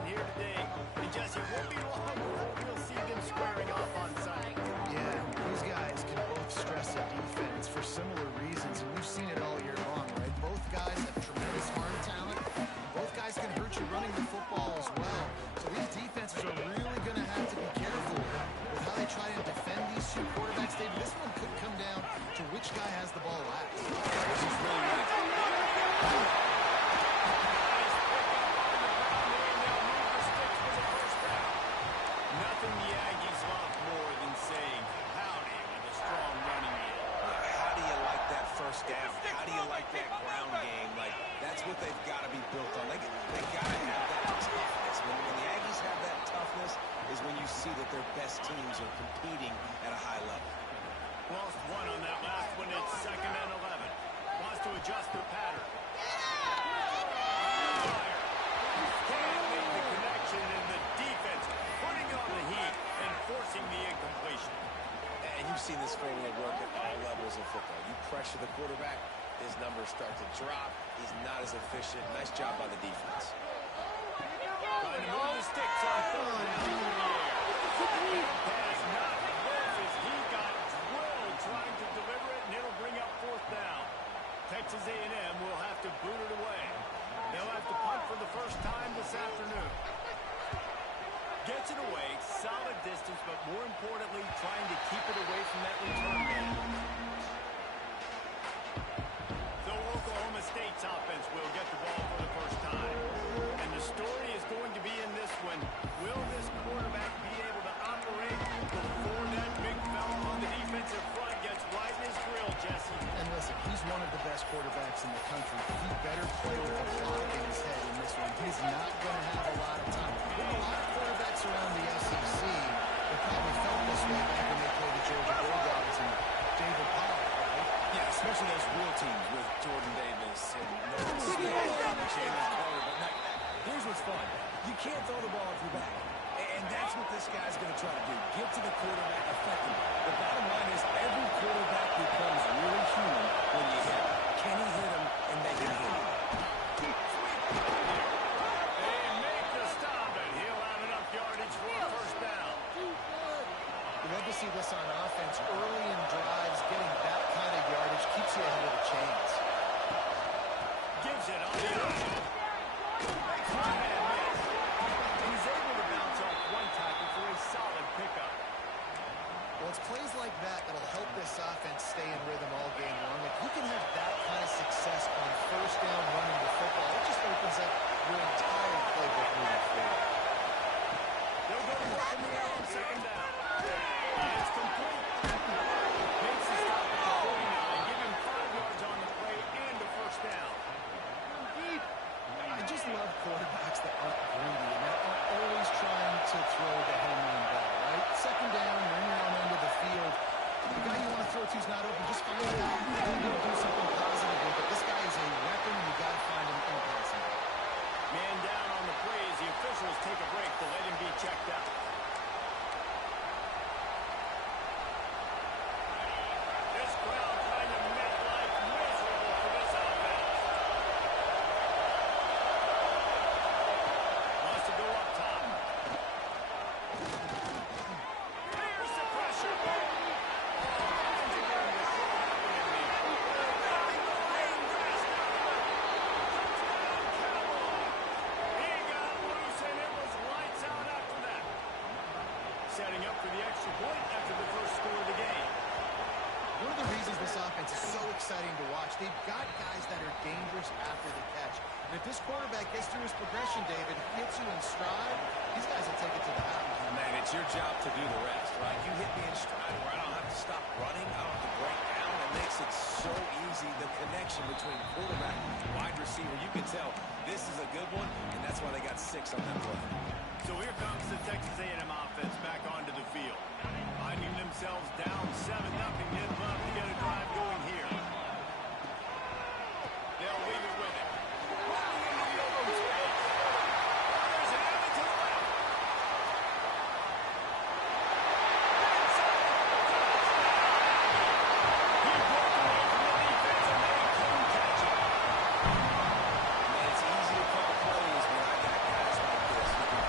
action here today. And Jesse, it won't be long before we'll see them squaring off on Sunday. Yeah, these guys can both stress a defense for similar reasons, and we've seen it all year long, right? Both guys have tremendous arm talent. Both guys can hurt you running the football as well. So these defenses are really going to have to be careful with how they try and defend these two quarterbacks. David, this one could come down to which guy has the ball last. This is really good. Nothing the Aggies love more than saying howdy with a strong running game. How do you like that first down? How do you like that ground game? Like, that's what they've got to be built on. They got to have that toughness. When the Aggies have that toughness is when you see that their best teams are competing at a high level. Lost one on that last one. It's 2nd and 11. Wants to adjust the pattern. Can't make the connection, and the defense putting on the heat and forcing the incompletion. And you've seen this formula work at all levels of football. You pressure the quarterback, his numbers start to drop. He's not as efficient. Nice job by the defense. Trying to move the sticks on 3rd down in the air. Pass not close as he got drilled trying to deliver it, and it'll bring up 4th down. Texas A&M will have to boot it away. They'll have to punt for the first time this afternoon. Gets it away, solid distance, but more importantly, trying to keep it away from that return man. So Oklahoma State's offense will get the ball for the first time. And the story is going to be in this one. Will this quarterback be able to operate before that big fella on the defensive front gets right in his grill, Jesse? And listen, he's one of the best quarterbacks in the country. He better play with a clock in his head in this one. He's not going to have a lot of time. There are a lot of quarterbacks around the SEC that probably felt this way back when they played the Georgia Bulldogs and David Pollock, right? Yeah, especially those real teams with Jordan Davis and Nolan Smith and Jalen Carter. But now, here's what's fun. You can't throw the ball off your back. And that's what this guy's going to try to do. Get to the quarterback effectively. The bottom line is every quarterback becomes really human when you hit him. Can he hit him and make him hit him? They make the stop, and he'll have enough yardage for a first down. You love to see this on offense. Early in drives, getting that kind of yardage keeps you ahead of the chains. Gives it on the outside. He's able to bounce off one tackle for a solid pickup. Well, it's plays like that that'll help this offense stay in rhythm all game long. If you can have that kind of success on first down running the football, it just opens up your entire playbook moving forward. They'll go to work in the air on 2nd down. And it's complete. Makes the stop at the 49, give him 5 yards on the play and a first down. I just love quarterbacks that aren't greedy and that aren't always trying to throw the home run ball, right? 2nd down, you're in your own end of the field. The guy you want to throw to is not open. Just find it out. You're going to do something positive with it. This guy is a weapon. You got to find him in the passing game. Man down on the play as the officials take a break to let him be checked out. This crowd trying to make life miserable for this offense. Wants to go up top. Here's the pressure. Setting up for the extra point after the first score of the game. One of the reasons this offense is so exciting to watch, they've got guys that are dangerous after the catch. And if this quarterback gets through his progression, David, hits you in stride, these guys will take it to the house. Man, it's your job to do the rest, right? You hit me in stride where I don't have to stop running. I don't have to break down. It makes it so easy, the connection between quarterback and wide receiver. You can tell this is a good one, and that's why they got 6 on that play. So here comes the Texas A&M offense back onto the field. Finding themselves down 7-0, they'd love to get a drive going here. They'll leave it with it. Running into the open space. There's an alley to the left. He broke away from the defense and they couldn't catch it. Man, it's easy to call plays when I got guys like this who can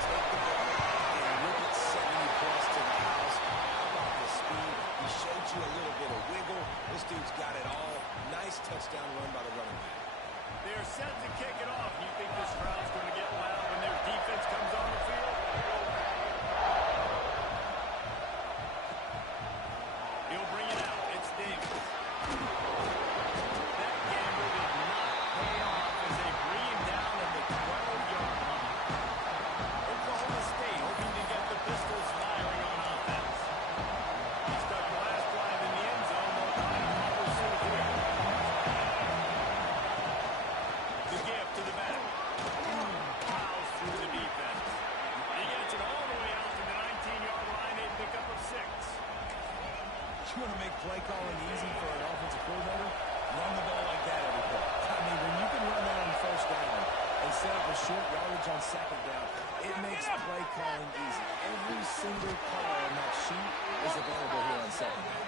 You want to make play calling easy for an offensive coordinator? Run the ball like that every play. I mean, when you can run that on first down and set up a short yardage on second down, it makes play calling easy. Every single call on that sheet is available here on second down.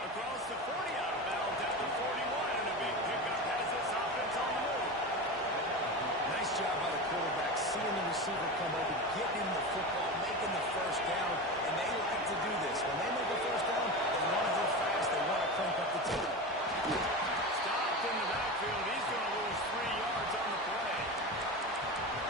Across the 40 out of bounds at the 41, and a big pickup has this offense on the move. Nice job by the quarterback, seeing the receiver come open, getting him the football, making the first down, and they like to do this. When they make a first down, they want to go fast, they want to crank up the tempo. Stopped in the backfield. He's going to lose 3 yards on the play.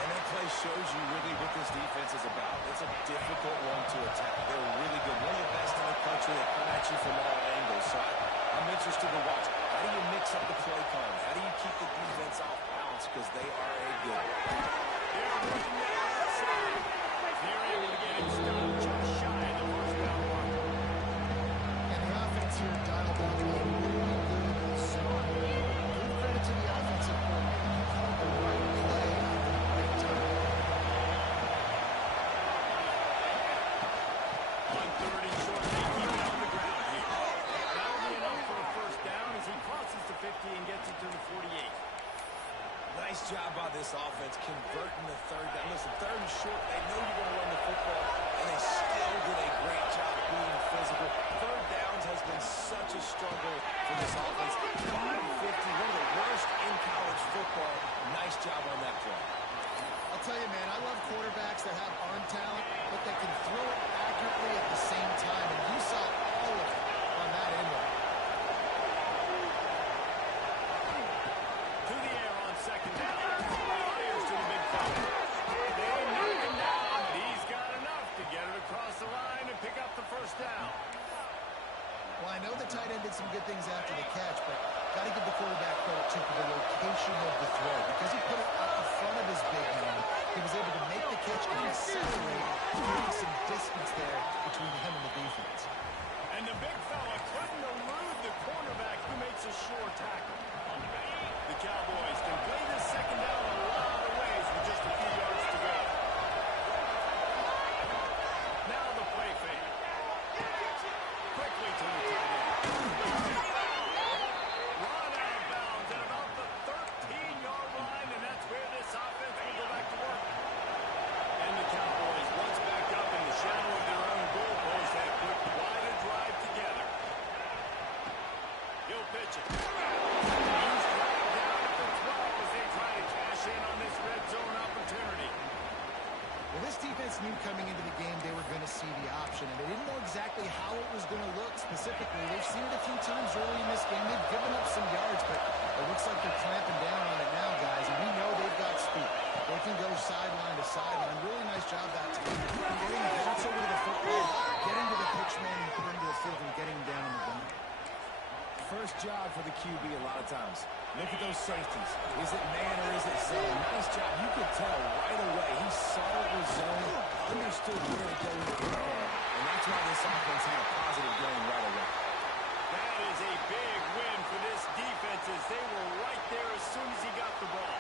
And that play shows you really what this defense is about. It's a difficult one to attack. They're really good. One of the best in the country. They come at you from all angles. So I'm interested to watch. How do you mix up the play calling? How do you keep the defense off balance? Because they are a good one. They're working that outside. They're able to get him stopped just shy of the first down mark. And the offense here dialed up a really good start. Give credit to the offensive coordinator. He called the right play at the right time. On 3rd and short, they keep it on the ground here. That'll be enough for a first down as he crosses the 50 and gets it to the 48. Nice job by this offense converting the third down. Listen, 3rd and short, they know you're going to run the football, and they still did a great job being physical. 3rd downs has been such a struggle for this offense. 550, one of the worst in college football. Nice job on that play. I'll tell you, man, I love quarterbacks that have arm talent, but they can throw it accurately at the same time, and you saw all of it on that end line. To the air on second down. Fires to the big fella. They knock him down, but he's got enough to get it across the line and pick up the first down. Well, I know the tight end did some good things after the catch, but got to give the quarterback credit, too, for the location of the throw. Because he put it out in front of his big man, he was able to make the catch and accelerate, creating some distance there between him and the defense. And the big fella couldn't elude the cornerback who makes a sure tackle. The Cowboys can play this second down a lot of ways with just a few yards to go. Now the play fake. Quickly to the tight end. Run out of bounds at about the 13-yard line, and that's where this offense will go back to work. And the Cowboys, once back up in the shadow of their own goalpost, have put quite a drive together. He'll pitch it. He's dragged down at the 12 as they try to cash in on this red zone opportunity. Well, this defense knew coming into the game they were going to see the option, and they didn't know exactly how it was going to look specifically. They've seen it a few times early in this game. They've given up some yards, but it looks like they're clamping down on it now, guys, and we know they've got speed. They can go sideline to sideline. Really nice job that team. Getting Vince over to the football, getting to the pitch man and put into the field and getting down on the ground. First job for the QB a lot of times. Look at those safeties. Is it man or is it zone? Nice job. You could tell right away. He saw it was zone, understood where to go with the football, and that's why this offense had a positive going right away. That is a big win for this defense as they were right there as soon as he got the ball.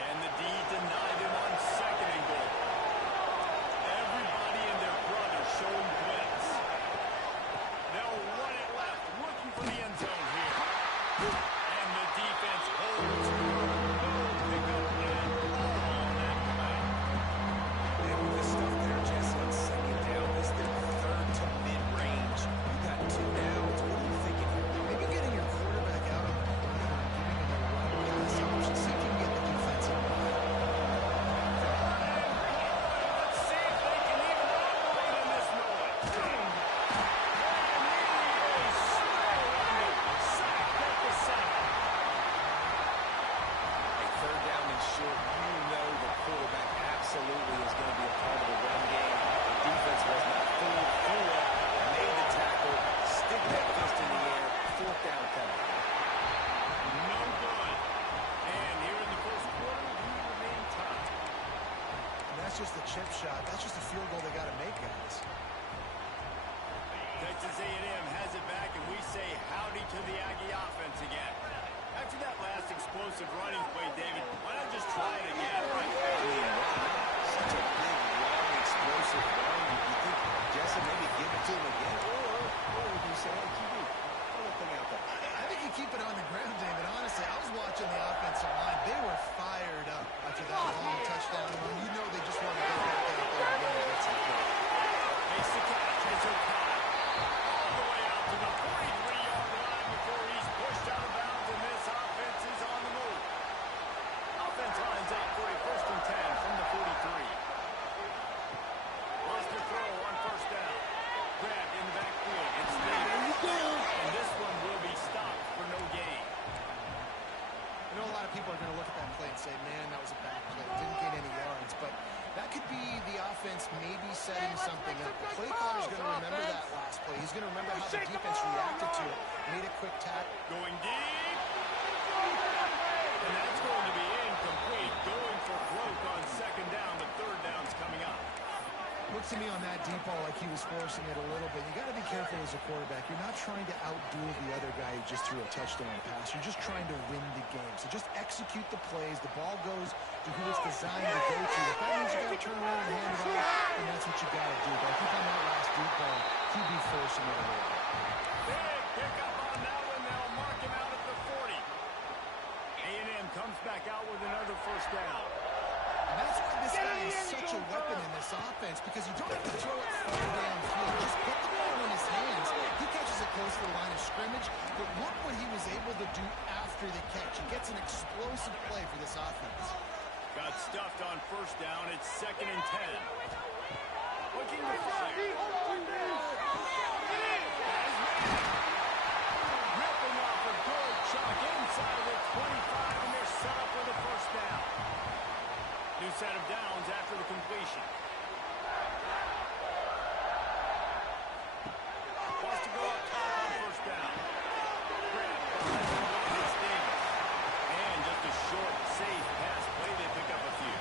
And the D denied him on 2nd and goal. Everybody and their brother showing blitz. They'll run it left, looking for the end zone here. And the defense holds. No pickup and all on that play. And with this stuff there, Jesse, on second down, this is their 3rd to mid-range. You got 2 downs. What are you thinking here? Maybe getting your quarterback out on the corner and giving him a run pass option. See if you can get the defense involved. Let's see if they can even operate in this noise. And he is surrounded. Sacked at the center. A 3rd down and short, you know the quarterback absolutely is going to be a part of the run game. The defense was not fooled. Made the tackle, stick that fist in the air, 4th down coming. No good. And here in the first quarter, we remain tied. And that's just a chip shot. That's just a field goal they got to make, guys. Texas A&M has it back, and we say howdy to the Aggie offense again. After that last fast, explosive running play, David. Why not just try it again, right? I mean, why not? Such a big, long, explosive run. You think Jessup maybe give it to him again? Or would you say, hey, QB, throw that thing out there? I think you keep it on the ground, David. Honestly, I was watching the offensive line. They were fired up after that long touchdown run. You know they just want to go back out there again and get some points. Makes the catch. It's O'Connor. All the way out to the 43-yard line before he's pushed out of bounds, and this offense is on the move. Offense lines up for a 1st and 10 from the 43. Lost the throw on 1st down. Grabbed in the backfield. It's there. And this one will be stopped for no gain. I know a lot of people are going to look at that play and say, man, that was a bad play. Didn't get any yards. But that could be the offense maybe setting something up. The play caller's going to remember that last play. He's going to remember how the defense reacted to it. Made a quick tap. Going deep. And that's going to be incomplete. Going for broke on 2nd down, but 3rd down's coming up. Looked to me on that deep ball like he was forcing it a little bit. You got to be careful as a quarterback. You're not trying to outduel the other guy who just threw a touchdown pass. You're just trying to win the game. So just execute the plays. The ball goes to who it's designed to go to. If that means you got to turn around and hand it off, then that's what you got to do. But I think on that last deep ball, he'd be forcing it a little bit. Big pickup on that one. They'll mark him out at the 40. A&M comes back out with another 1st down. And that's why this guy is such a weapon in this offense, because you don't have to throw it far downfield. Just put the ball in his hands. He catches it close to the line of scrimmage, but look what he was able to do after the catch. He gets an explosive play for this offense. Got stuffed on 1st down. It's 2nd and 10. Looking to fire. Ripping off a good chunk inside the 25, and they're set up with a 1st down. New set of downs after the completion. Wants to go up top on 1st down. Grab his Davis. And just a short, safe pass play. They pick up a few.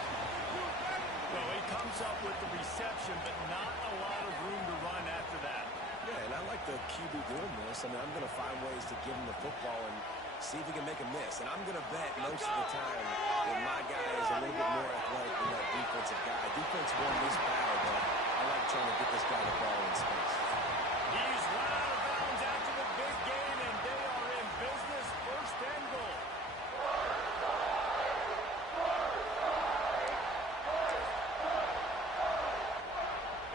Well, he comes up with the reception, but not a lot of room to run after that. Yeah, and I like the QB doing this. I mean, I'm going to find ways to give him the football and see if he can make a miss. And I'm going to bet most of the time that my guy is a little bit more athletic than that defensive guy. Defense won this battle, but I like trying to get this guy the ball in space. He's run out of bounds after the big gain, and they are in business. 1st and goal.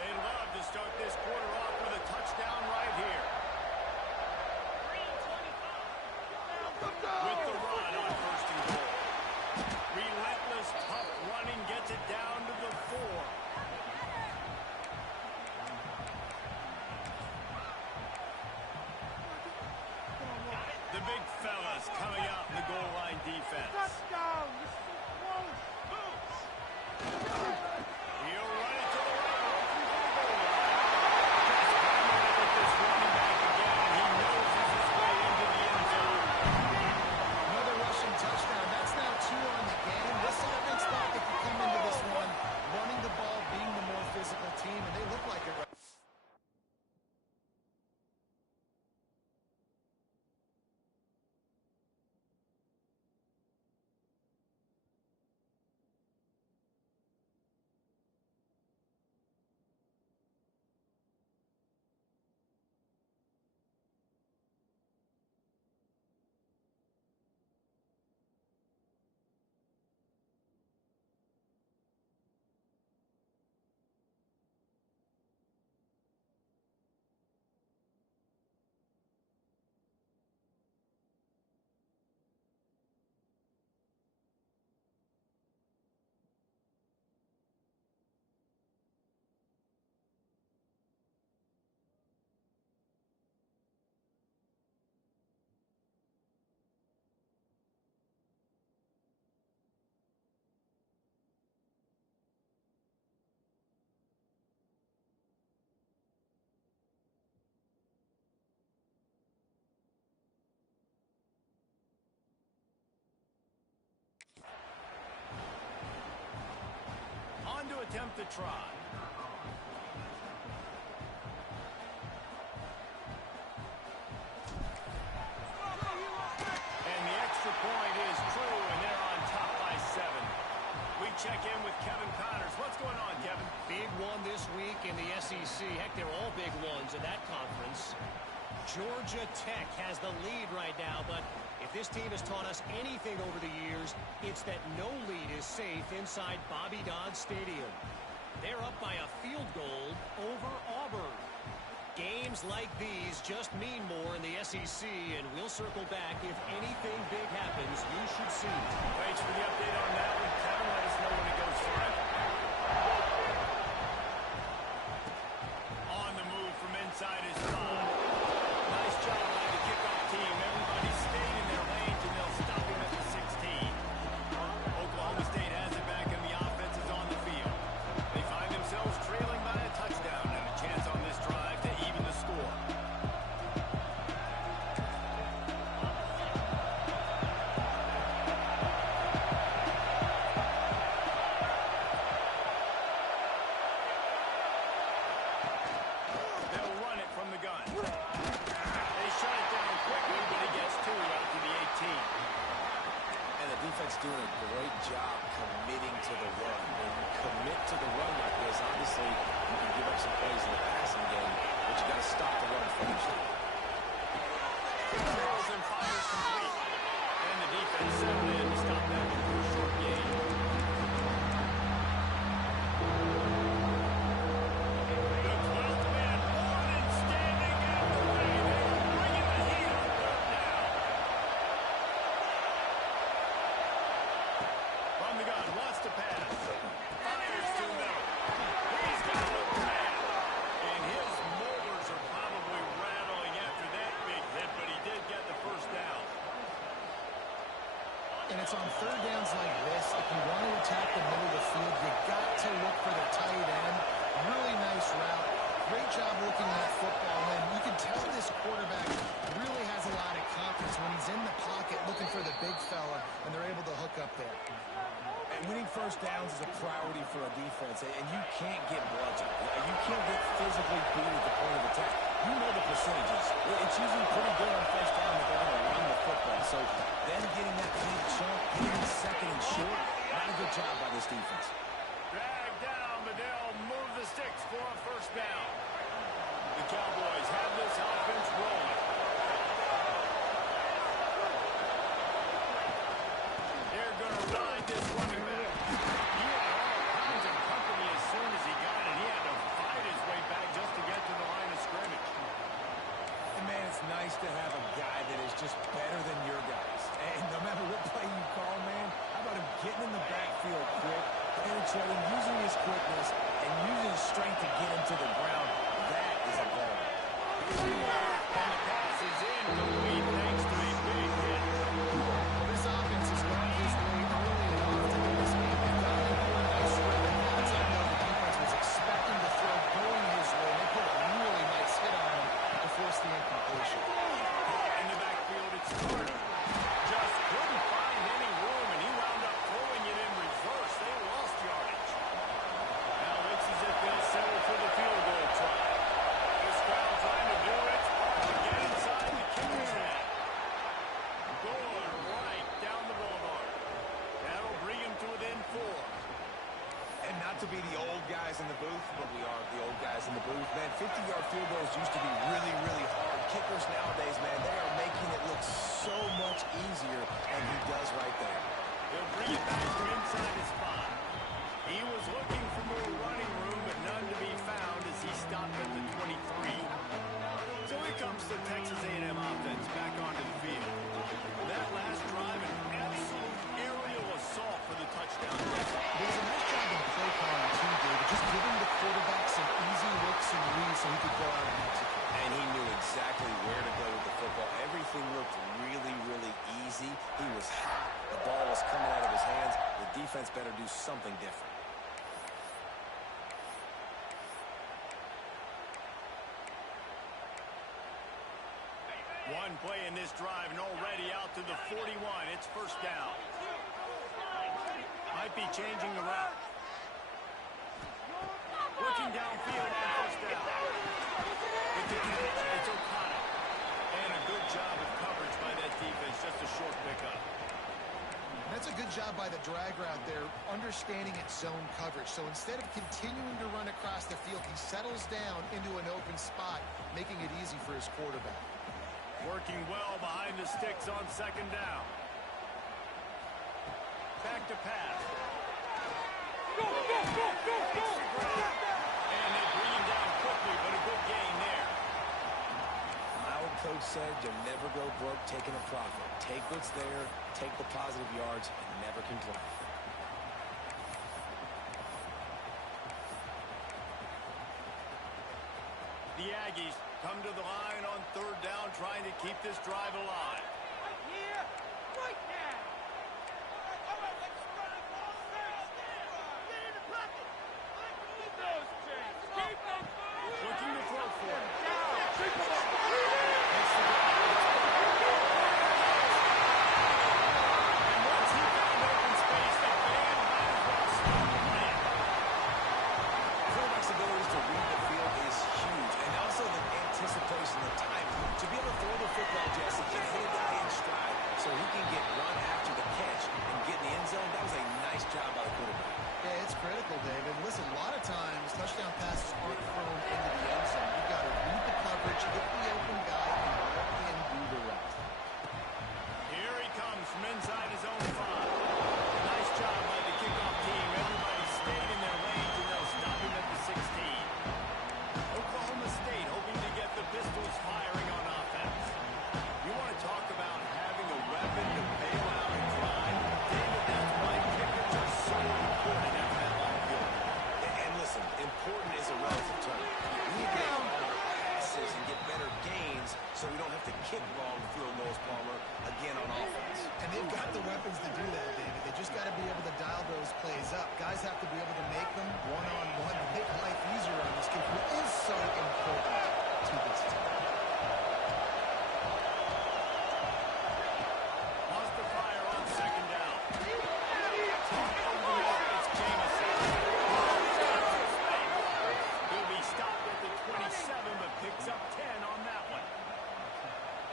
They love to start this quarter off with a touchdown right here. With the run on 1st and goal. Relentless, tough running gets it down to the 4. The big fellas coming out in the goal line defense. Touchdown! This is so close! He'll run it to the right, looking for the goal line. Just coming with this running back again, and he noses his way into the end zone. Another rushing touchdown. That's now 2 on the game. This offense thought they could come into this one running the ball, being the more physical team, and they look like it. On to attempt the try. And the extra point is true, and they're on top by 7. We check in with Kevin Connors. What's going on, Kevin? Big one this week in the SEC. Heck, they're all big ones in that conference. Georgia Tech has the lead right now, but if this team has taught us anything over the years, it's that no lead is safe inside Bobby Dodd Stadium. They're up by a field goal over Auburn. Games like these just mean more in the SEC, and we'll circle back if anything big happens. You should see. Thanks for the update on that one, Kevin. Let us know when it goes live. On the move from inside his 5. Nice job by the kickoff team. Everybody stayed in their lanes, and they'll stop him at the 16. Oklahoma State has it back, and the offense is on the field. They find themselves trailing by a touchdown and a chance on this drive to even the score. They'll run it from the gun. They shut it down quickly, but he gets 2 out to the 18. And the defense doing a great job committing to the run. When you commit to the run like this, obviously you can give up some plays in the passing game, but you got to stop the run first. Throws and fires complete. And the defense settled in to stop that one for a short gain. The 12th man, Morton, standing at the way. They're bringing the heat on 3rd down. From the gun, wants to pass. Fires to middle. He's got a man. And his molars are probably rattling after that big hit, but he did get the 1st down. And it's on 3rd downs like this. If you want to attack the middle of the field, you got to look for the tight end. Really nice route. Great job looking at that football. And you can tell this quarterback really has a lot of confidence when he's in the pocket looking for the big fella, and they're able to hook up there. And winning 1st downs is a priority for a defense, and you can't get bludgeoned. You can't get physically beat at the point of attack. You know the percentages. It's usually pretty good on 1st down that they're going to run the football. So then getting that big chunk, getting 2nd and short, not a good job by this defense. Dragged down, but they'll move the sticks for a 1st down. The Cowboys have this offense rolling. They're going to ride this running back. He had all kinds of company as soon as he got it. He had to fight his way back just to get to the line of scrimmage. And man, it's nice to have a guy that is just better than your guys. And no matter what play you call, man, how about him getting in the backfield quick, penetrating, using his quickness, and using his strength to get him to the ground. That is a ball. And the pass is incomplete thanks to a big hit. This offense has gone his way early and often in this game. They've got into a nice rhythm. That's how the defense was expecting to throw going his way. They put a really nice hit on him to force the incompletion. In the backfield, it's Turner. Just couldn't find any room, and he wound up throwing it in reverse. They lost yardage. Now looks as if they'll settle for the field goal try. This crowd trying to do its part to get inside the kicker's head. Going right down the boulevard. That'll bring him to within 4. And not to be the old guys in the booth, but we are the old guys in the booth. Man, 50-yard field goals used to be really, really hard. Kickers nowadays, man, they are making it look so much easier, and he does right there. He'll bring it back from inside his spot. He was looking for more running room, but none to be found as he stopped at the 23. So here comes the Texas A&M offense back onto the field. That last drive, an absolute aerial assault for the touchdown. There's a nice job in play calling too, David. Just giving the quarterback some easy looks and reads so he could go out and execute. And he knew exactly where to go with the football. Everything looked really, really easy. He was hot. The ball was coming out of his hands. The defense better do something different. One play in this drive and already out to the 41. It's 1st down. Might be changing the route. Looking downfield on 1st down. With the catch, it's O'Connor. And a good job of coverage by that defense. Just a short pickup. That's a good job by the drag route there, understanding its zone coverage. So instead of continuing to run across the field, he settles down into an open spot, making it easy for his quarterback. Working well behind the sticks on second down. Back to pass. Go, go, go, go, go! And they bring him down quickly, but a good gain there. My old coach said you'll never go broke taking a profit. Take what's there, take the positive yards, and never complain. The Aggies come to the line on third down, trying to keep this drive alive. Right here, right now! All right, let's run the ball first. Get in the pocket. Keep those chains. Keep them. Looking to throw for it. Keep them up. And once he found open space, the band might as well stop the play. Quarterback's ability to read the field is huge, and also the anticipation, the time to be able to throw the football, Jesse, and hit a guy in stride so he can get run after the catch and get in the end zone. That was a nice job by the quarterback. Yeah, it's critical, David. Listen, a lot of times touchdown passes aren't thrown into the end zone. You've got to read the coverage, hit the open guy, and let him do the rest. Here he comes from inside his own 5. Nice job by the kickoff team. Everybody stayed in their lanes, and they'll stop him at the 16. Oklahoma State hoping to get the Pistols firing on offense. You want to talk about having a weapon to bail out and drive? David, that's why kickers are so important after that long field. And listen, important is a relative term. We need to get longer passes and get better gains so we don't have to kick long field goals, Palmer, again on offense. And they've got the weapons to do that, David. They just got to be able to dial those plays up. Guys have to be able to make them one-on-one to make life easier on this kid, who is so important to this team. Wants to fire on second down. It's Jameson. He'll be stopped at the 27, but picks up 10 on that one.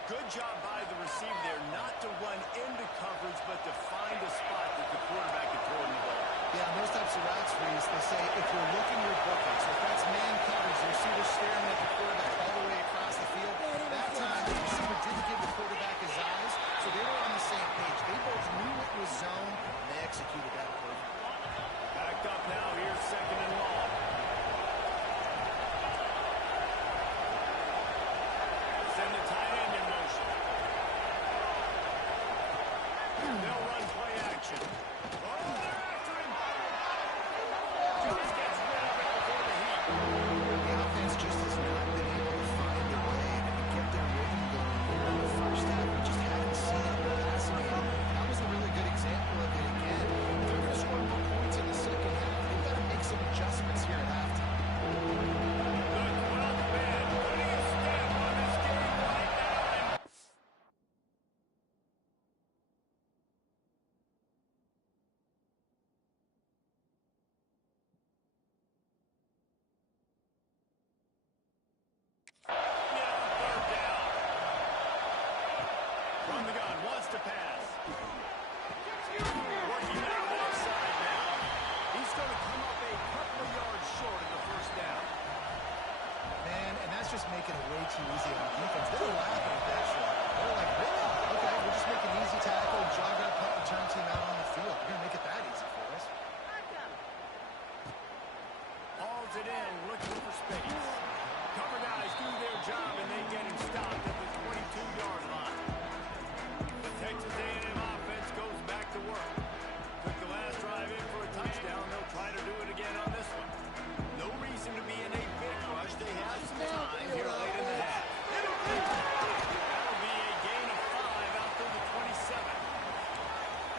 Good job by the receiver there not to run into coverage, but to find a spot that the quarterback can throw in the ball. Yeah, in those types of routes, Reese, they say if you're looking, you're booking. So if that's man coverage, the receiver's staring at the quarterback all the way across the field. That time, the receiver didn't give the quarterback his eyes, so they were on the same page. They both knew it was zone, and they executed that perfectly. Backed up now, here's second and long. Send the tight end in motion. They'll run play action. Oh, they're after him. Just gets rid of it before the heat. The offense just has not been able to find a way to get their rhythm going here in the first half. We just haven't seen it in the passing game. That was a really good example of it again. If they're going to score more points in the second half, they've got to make some adjustments here at halftime. The 12th man putting a stamp on this game right now. Third down. From the gun, wants to pass. Working out left side now. He's going to come up a couple of yards short of the first down. Man, and that's just making it way too easy on defense. They're laughing at that shot. They're like, really? Okay, we'll just make an easy tackle and jog our punt return team out on the field. You're going to make it that easy for us. Hauls it in, looking for space. Cover guys do their job, and they get him stopped at the 22-yard line. The Texas A&M offense goes back to work. Took the last drive in for a touchdown. They'll try to do it again on this one. No reason to be in a big rush. They have some time here late in the half. That'll be a gain of 5 out through the 27.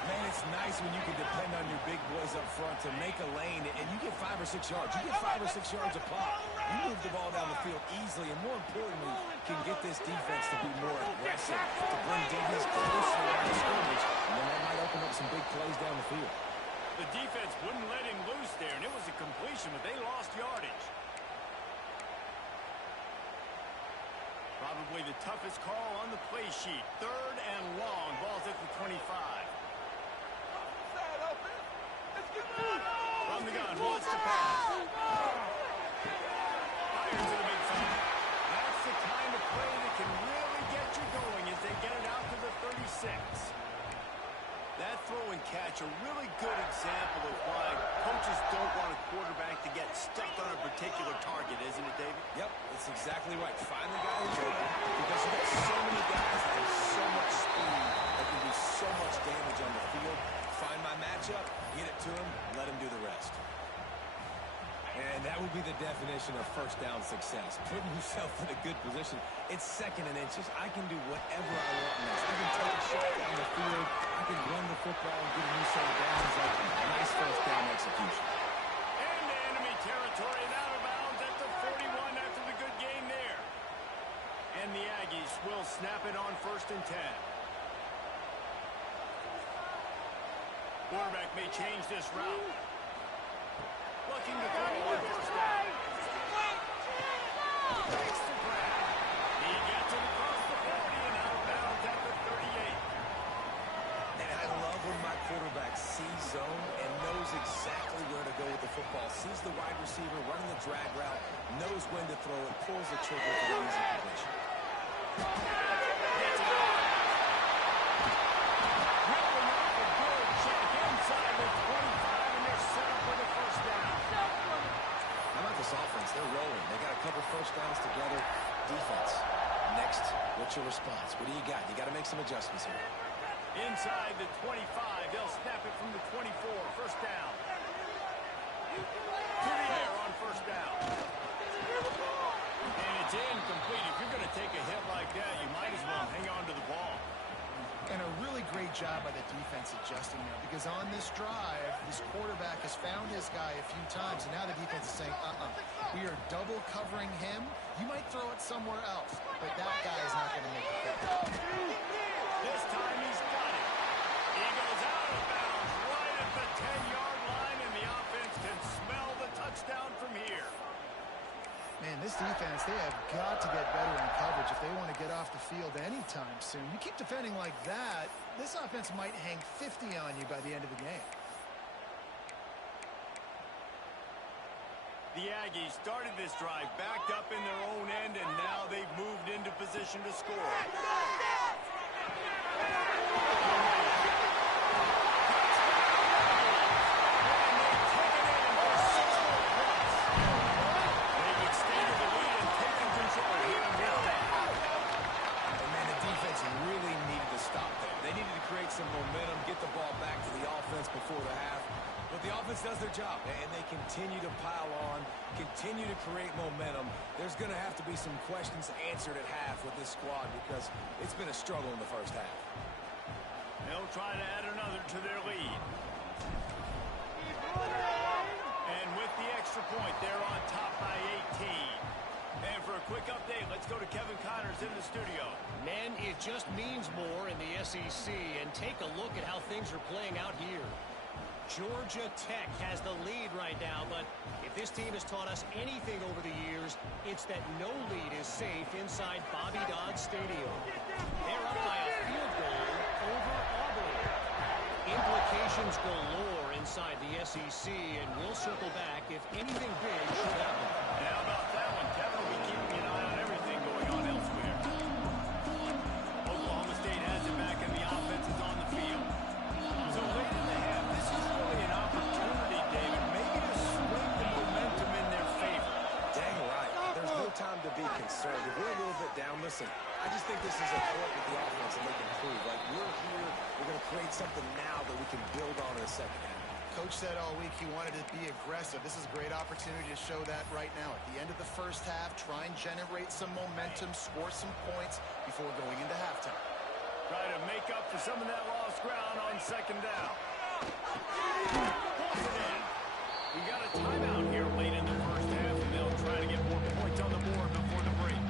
Man, it's nice when you can depend on your big boys up front to make a lane, and you get 5 or 6 yards. You get 5 or 6 yards a pop. You move the ball down the field easily, and more importantly, can get this defense to be more aggressive, to bring Davies closer to the scrimmage, and then that might open up some big plays down the field. The defense wouldn't let him loose there, and it was a completion, but they lost yardage. Probably the toughest call on the play sheet. Third and long. Ball's at the 25. the pass. Fires it a big fella. That's the kind of play that can really get you going as they get it out to the 36. That throw and catch, a really good example of why coaches don't want a quarterback to get stuck on a particular target, isn't it, David? Yep, that's exactly right. Find the guy who's open, because you've got so many guys that have so much speed that can do so much damage on the field. Find my matchup, get it to him, let him do the rest. And that would be the definition of first down success. Putting yourself in a good position. It's second and inches. I can do whatever I want next. I can take a shot down the field. I can run the football and get a new set of downs. Like a nice first down execution. Into enemy territory and out of bounds at the 41 after the good gain there. And the Aggies will snap it on 1st and 10. Quarterback may change this route. Looking to throw on 1st down. Takes the grab. He gets it across the 40 and out of bounds at the 38. And I love when my quarterback sees zone and knows exactly where to go with the football. Sees the wide receiver running the drag route, knows when to throw it, pulls the trigger for the easy completion. Gets it out. Ripping off a good check inside the 25, and they're set up with a 1st down. How about this offense? They're rolling. They got a couple first downs together. Defense. Next, what's your response? What do you got? You got to make some adjustments here. Inside the 25, they'll snap it from the 24, 1st down. To the air on 1st down. And it's incomplete. If you're going to take a hit like that, you might as well hang on to the ball. And a really great job by the defense adjusting now, because on this drive, this quarterback has found his guy a few times, and now the defense is saying, we are double covering him. You might throw it somewhere else, but that guy is not going to make it fit. This time he's got it. He goes out of bounds right at the 10-yard line, and the offense can smell the touchdown from here. Man, this defense, they have got to get better in coverage if they want to get off the field anytime soon. You keep defending like that, this offense might hang 50 on you by the end of the game. The Aggies started this drive backed up in their own end, and now they've moved into position to score. Some momentum, get the ball back to the offense before the half. But the offense does their job, and they continue to pile on, continue to create momentum. There's going to have to be some questions answered at half with this squad because it's been a struggle in the first half. They'll try to add another to their lead. And with the extra point, they're on top by 18. And for a quick update, let's go to Kevin Connors in the studio. Men, it just means more in the SEC, and take a look at how things are playing out here. Georgia Tech has the lead right now, but if this team has taught us anything over the years, it's that no lead is safe inside Bobby Dodd Stadium. They're up by a field goal over Auburn. Implications galore inside the SEC, and we'll circle back if anything big should happen. And how about that one? Kevin will be keeping an eye on everything going on elsewhere. Oklahoma State has it back, and the offense is on the field. So late in the half, this is really an opportunity, David, maybe to swing the momentum in their favor. Dang right. There's no time to be concerned. If we're a little bit down, listen, I just think this is a point with the offense and they can prove. Like, we're here, we're going to create something now that we can build on in the second half. Coach said all week he wanted to be aggressive. This is a great opportunity to show that right now. At the end of the first half, try and generate some momentum, score some points before going into halftime. Try to make up for some of that lost ground on 2nd down. Pulls it in. We got a timeout here late in the first half, and they'll try to get more points on the board before the break.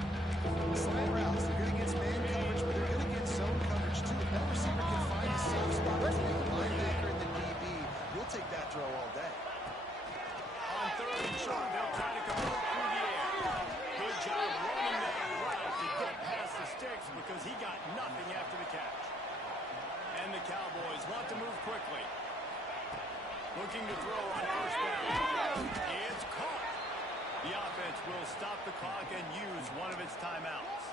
Slide routes, they're going to get man coverage, but they're going to get zone coverage too. If that receiver can find a safe spot between the linebacker and the DB, you'll take that throw all day. On 3rd and short, they'll try to convert through the air. Good job running that route to get past the sticks because he got nothing after the catch. And the Cowboys want to move quickly. Looking to throw on first down. It's caught. The offense will stop the clock and use one of its timeouts.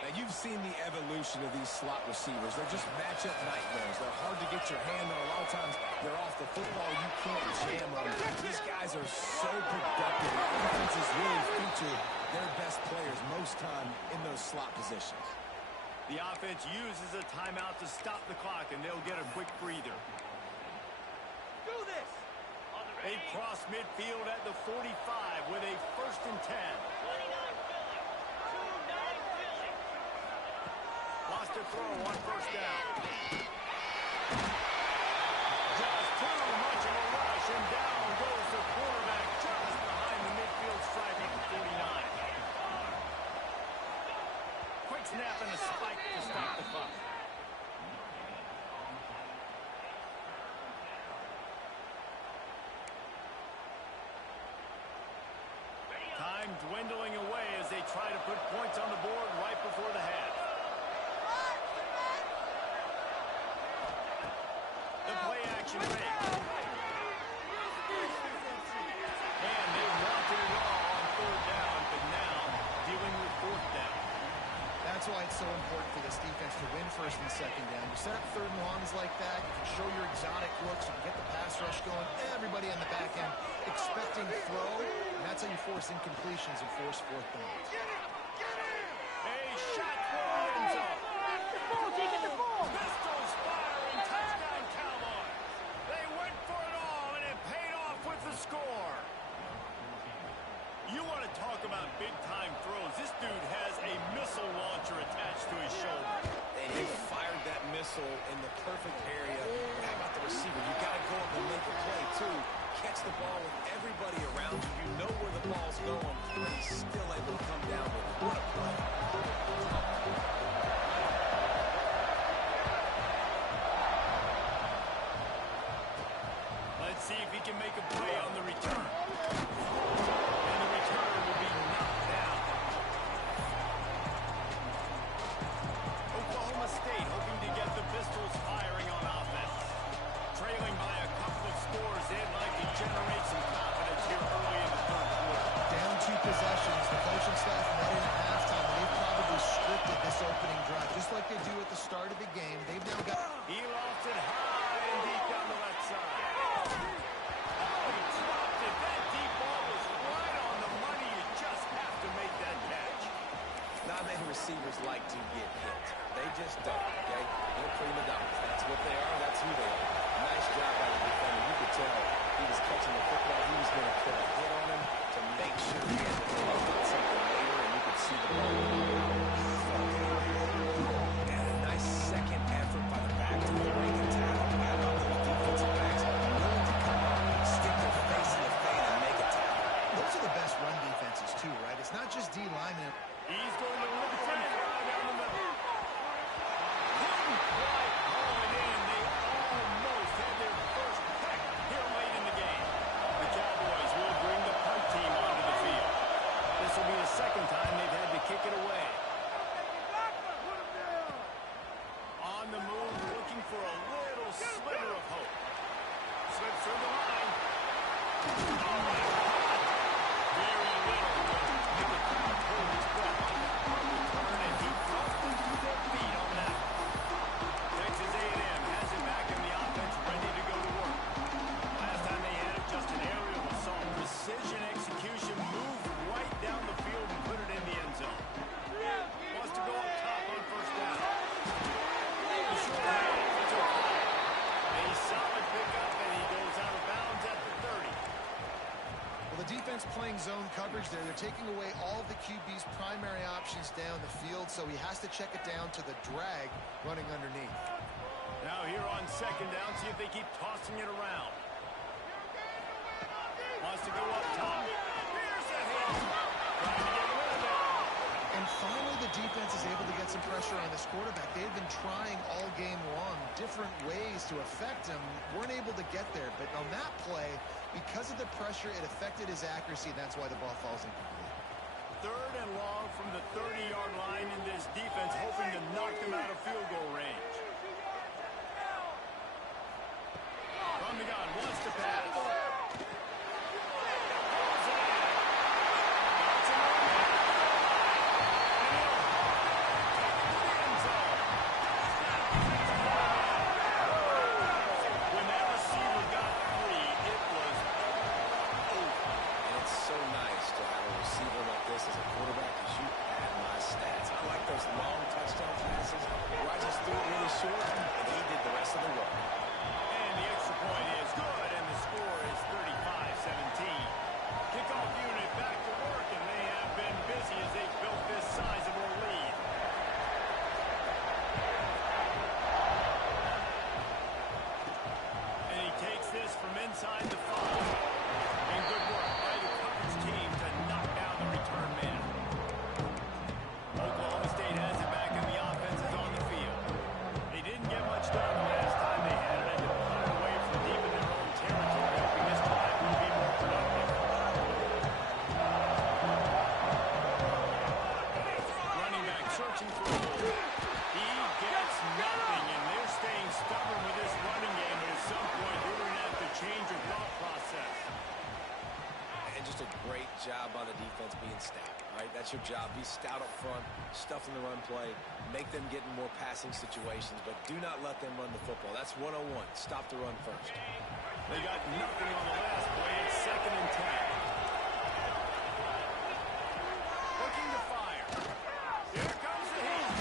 Now, you've seen the evolution of these slot receivers. They're just matchup nightmares. They're hard to get your hand on. A lot of times, they're off the football. You can't jam them. These guys are so productive. Defenses really feature their best players most time in those slot positions. The offense uses a timeout to stop the clock, and they'll get a quick breather. Do this! They cross midfield at the 45 with a 1st and 10. 29 Philly. 29 Philly. Lost a throw on first down. Just too much of a rush, and down goes the quarterback just behind the midfield stripe at the 49. Quick snap and a spike to stop the clock. Time dwindling away as they try to put points on the board right before the half. The play action fake. And they wanted it all on 3rd down, but now dealing with 4th down. That's why it's so important for this defense to win 1st and 2nd down. You set up 3rd and longs like that, you can show your exotic looks, you can get the pass rush going, everybody on the back end expecting throw, and that's how you force incompletions and force 4th downs. A shot for the end zone. Pistols firing, touchdown Cowboys. They went for it all, and it paid off with the score. You want to talk about big-time throws. This dude has a missile launcher attached to his shoulder. And he fired that missile in the perfect area. How about the receiver? You got to go up and make a play, too. Catch the ball with everybody around you. You know where the ball's going, but he's still able to come down with it. What a play. Let's see if he can make a play on the return. And the return will be knocked down. Oklahoma State hoping to get the Pistols firing on offense. Trailing by a couple of scores, they'd like to generate some confidence here early in the 3rd quarter. Down 2 possessions, the coaching staff met in at halftime. They've probably scripted this opening drive, just like they do at the start of the game. They've now got... He lost it high and deep down the left side. Oh, he dropped it. That deep ball was right on the money. You just have to make that catch. Not many receivers like to get hit. They just don't, okay? They're prima donnas. That's what they are. That's who they are. Nice job by the defender. You could tell he was catching the football. He was going to put a hit on him to make sure he had to think about something later, and you could see the ball. And a nice second effort by the back to break and tackle. You got about those defensive backs willing to come up, stick their face in the fan, and make a tackle. Those are the best run defenses, too, right? It's not just D linemen. He's going to look for it down the middle. Didn't quite haul it in. They almost had their first pick here late in the game. The Cowboys will bring the punt team onto the field. This will be the 2nd time they've had to kick it away. On the move, looking for a little sliver of hope. Slips through the line. Oh, my God. Very little. He would hold his breath. Return, and he dropped the 2 feet on that. Texas A&M has it back in the offense, ready to go to work. Last time they had it, just an aerial assault. Precision execution, move right down the field and put it in the end zone. Wants to go up top on first down. The short hand, it's okay. A solid pickup, and he goes out of bounds at the 30. Well, the defense playing zone coverage there. They're taking away all of the QB's primary options down the field, so he has to check it down to the drag running underneath. Now here on 2nd down, see if they keep tossing it around. Wants to go up top. Here's a hit. Trying to get rid of it. And finally, the defense is able to get some pressure on this quarterback. They had been trying all game long different ways to affect him. Weren't able to get there, but on that play, because of the pressure, it affected his accuracy, and that's why the ball falls incomplete. 3rd and long from the 30-yard line in this defense, hoping to knock them out of field goal range. From the gun, job by the defense being stout, right? That's your job. Be stout up front, stuff in the run play, make them get in more passing situations, but do not let them run the football. That's 101. Stop the run first. They got nothing on the last play. It's 2nd and 10. Looking to fire. Here comes the heat.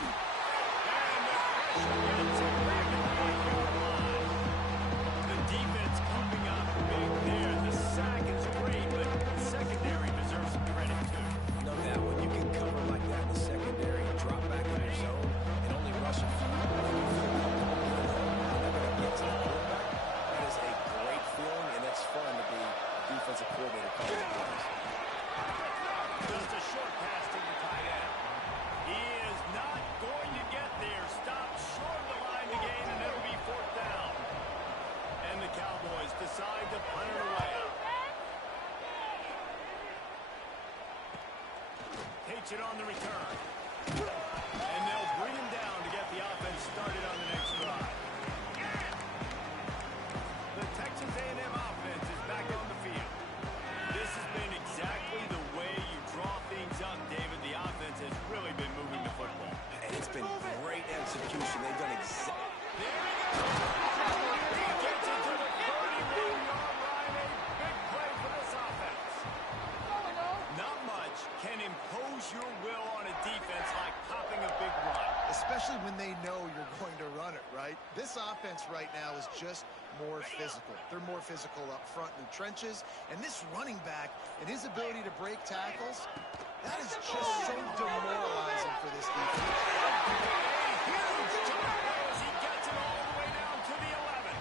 And the pressure gets him back at the 8-yard line. The defense coming up big there. The sack is great, but the secondary deserves some credit too. No doubt, when you can cover like that in the secondary and drop back in your zone and only rush a few, if you feel comfortable getting home and they're going to get to the quarterback, that is a great feeling, and it's fun to be a defensive coordinator calling the plays. Just a short pass to the tight end. He is not going to get there. Stopped short of the line to gain, and it'll be 4th down. And the Cowboys decide to punt it away. Takes it on the return. And they'll bring him down to get the offense started on the next drive. The Texas A&M offense is back on the field. This has been exactly the way you draw things up, David. The offense has really been moving the football. And it's been great execution. They've done exactly. There he goes. He gets it to the 31-yard line. A big play for this offense. Not much can impose your will on a defense like popping a big run. Especially when they know you're going to run it, right? This offense right now is just more physical. They're more physical up front in the trenches. And this running back and his ability to break tackles, that is just so demoralizing for this defense. Huge jump as he gets it all the way down to the 11.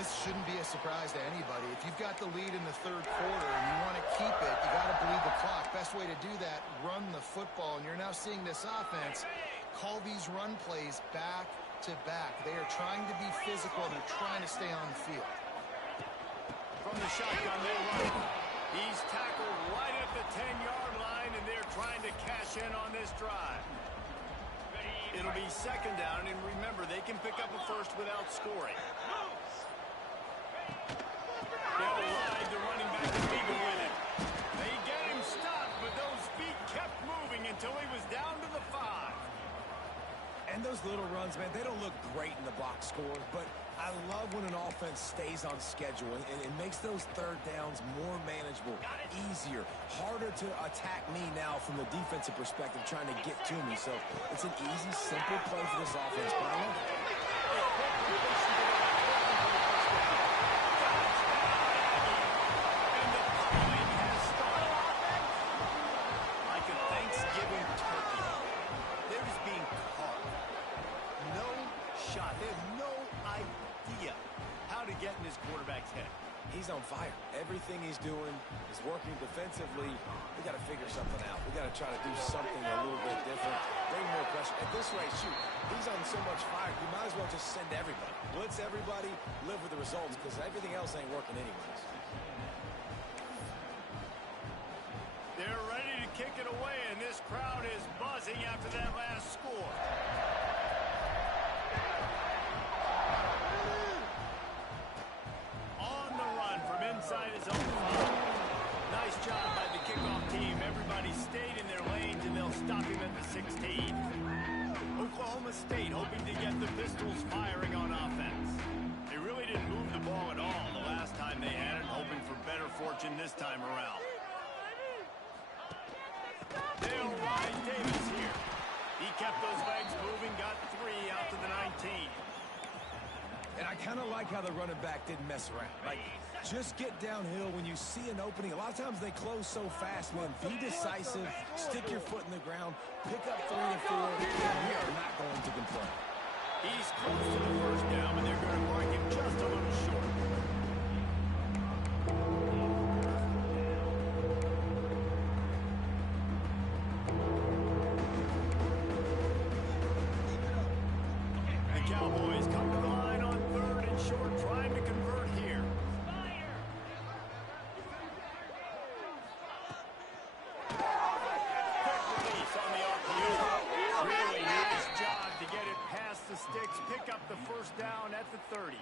This shouldn't be a surprise to anybody. If you've got the lead in the 3rd quarter and you want to keep it, you got to bleed the clock. Best way to do that, run the football. And you're now seeing this offense call these run plays back to back. They are trying to be physical. They're trying to stay on the field. From the shotgun, they run. He's tackled right at the 10-yard line, and they're trying to cash in on this drive. It'll be 2nd down, and remember, they can pick up a first without scoring. They'll ride the running back and leave him with it. They get him stopped, but those feet kept moving until he was down to the 5. And those little runs, man, they don't look great in the box score, but I love when an offense stays on schedule and it makes those 3rd downs more manageable, easier, harder to attack me now from the defensive perspective trying to get to me. So it's an easy, simple play for this offense, but I love it. And the point has started. Like a Thanksgiving turkey. They're just being carved. No shot. They have no idea how to get in his quarterback's head. He's on fire. Everything he's doing is working defensively. We got to figure something out. We got to try to do something a little bit different. Bring more pressure. At this rate, shoot, he's on so much fire, you might as well just send everybody. Blitz everybody, live with the results, because everything else ain't working anyways. They're ready to kick it away, and this crowd is buzzing after that last score. On the run from inside his own 5. Nice job by the kickoff team. Everybody stayed in their lanes, and they'll stop him at the 16. Oklahoma State hoping to get the Pistols firing on offense. They really didn't move the ball at all the last time they had it, hoping for better fortune this time around. They'll ride Davis here. He kept those legs moving, got 3 out to the 19. And I kind of like how the running back didn't mess around. Like, just get downhill when you see an opening. A lot of times they close so fast, man. Be decisive, stick your foot in the ground, pick up 3 to 4, and we are not going to complain. He's close to the 1st down, but they're going to mark him just a little short. Cowboys come to the line on 3rd and short, trying to convert here. Quick release on the RPO. Really nice job to get it past the sticks, pick up the 1st down at the 30.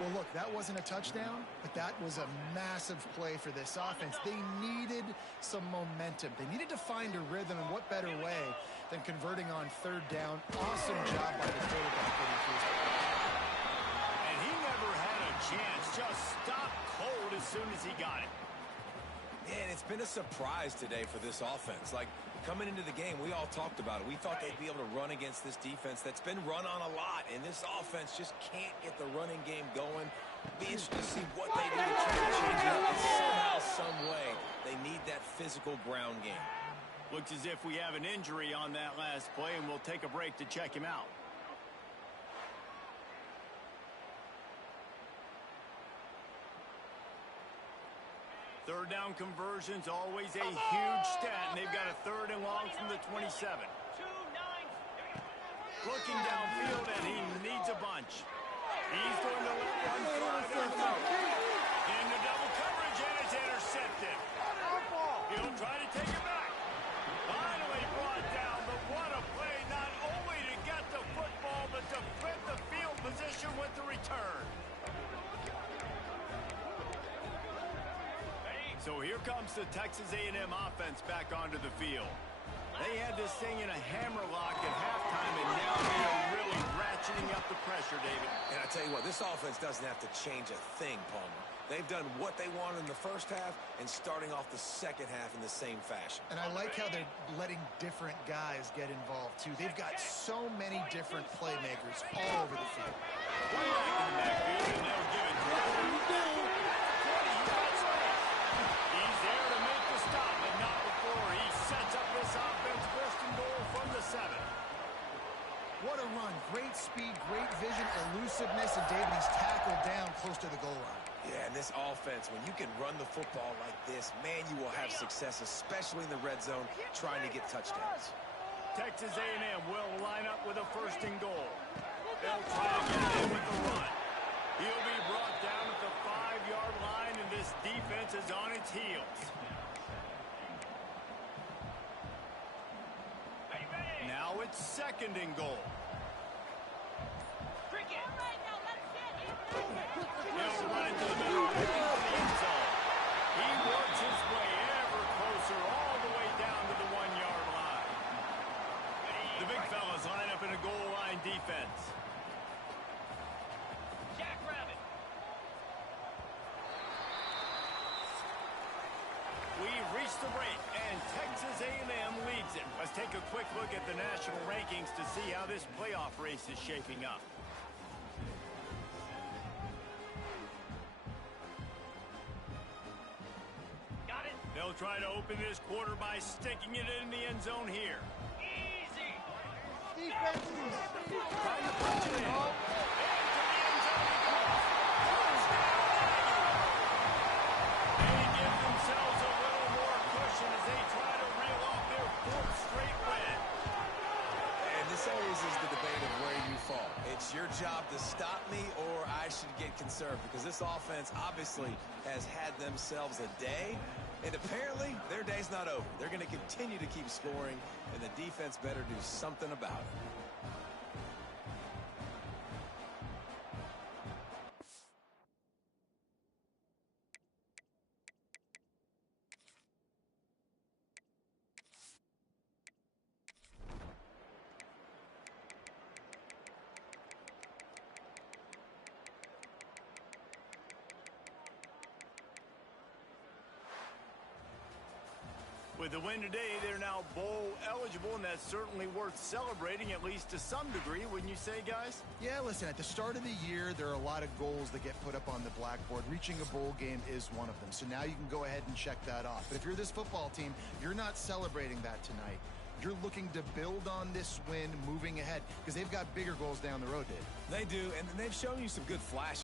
Well, look, that wasn't a touchdown, but that was a massive play for this offense. They needed some momentum. They needed to find a rhythm, and what better way than converting on third down. Awesome job by the quarterback getting through. And he never had a chance. Just stopped cold as soon as he got it. Man, it's been a surprise today for this offense. Like, coming into the game, we all talked about it. We thought they'd be able to run against this defense that's been run on a lot, and this offense just can't get the running game going. Be interested to see what they do to try to change it up. And somehow, some way, they need that physical ground game. Looks as if we have an injury on that last play, and we'll take a break to check him out. Third down conversions, always a huge stat, and they've got a 3rd and long from the 27. Looking downfield, and he needs a bunch. He's going to let one fly into double coverage, and it's intercepted. He'll try to take it back. Finally brought down, but what a play, not only to get the football, but to flip the field position with the return. So here comes the Texas A&M offense back onto the field. They had this thing in a hammerlock at halftime, and now they are really ratcheting up the pressure, David. And I tell you what, this offense doesn't have to change a thing, Palmer. They've done what they wanted in the first half and starting off the second half in the same fashion. And I like how they're letting different guys get involved, too. They've got so many different playmakers all over the field. Way back in the backfield, and they'll give it to him. He's there to make the stop, but not before he sets up this offense. 1st and goal from the 7. What a run. Great speed, great vision, elusiveness, and David, he's tackled down close to the goal line. Yeah, and this offense, when you can run the football like this, man, you will have success, especially in the red zone, trying to get touchdowns. Texas A&M will line up with a 1st and goal. They'll try to get in with the run. He'll be brought down at the 5-yard line, and this defense is on its heels. Now it's 2nd and goal. He'll run into the middle of the end zone. He works his way ever closer all the way down to the 1-yard line. The big fellas line up in a goal line defense. We've reached the break, and Texas A&M leads it. Let's take a quick look at the national rankings to see how this playoff race is shaping up. Got it. They'll try to open this quarter by sticking it in the end zone here. Easy. Defenses. Trying to punch it in. Is the debate of where you fall. It's your job to stop me, or I should get conserved, because this offense obviously has had themselves a day, and apparently their day's not over. They're going to continue to keep scoring, and the defense better do something about it. With the win today, they're now bowl eligible, and that's certainly worth celebrating, at least to some degree, wouldn't you say, guys? Yeah, listen, at the start of the year, there are a lot of goals that get put up on the blackboard. Reaching a bowl game is one of them. So now you can go ahead and check that off. But if you're this football team, you're not celebrating that tonight. You're looking to build on this win moving ahead, because they've got bigger goals down the road, Dave. They do, and they've shown you some good flashes.